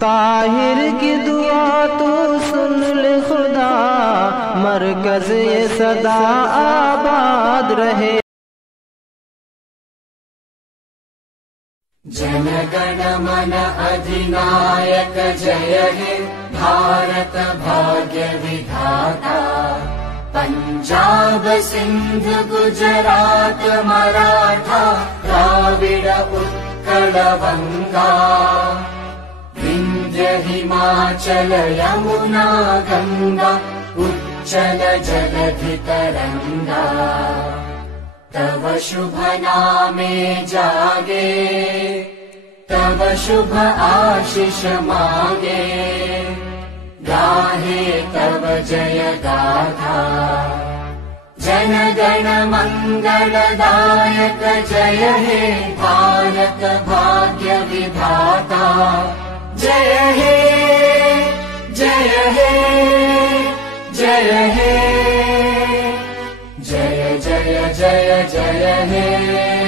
ताहिर की दुआ तू सुन ले खुदा, मरकज ये सदा आबाद रहे। जन गण मन अधिनायक जय हे भारत भाग्य विधाता। पंजाब सिंध गुजरात मराठा द्राविड़ उत्कल बंगा, विंध्य हिमाचल यमुना गंगा उच्चल जलधि तरंगा। तव शुभ नामे जागे, तव शुभ आशीष मागे, गाहे तव जय गाथा। जन गण मंगलदायक जय हे भारत भाग्य विधाता। जय हे जय हे जय हे, जय जय जय जय हे।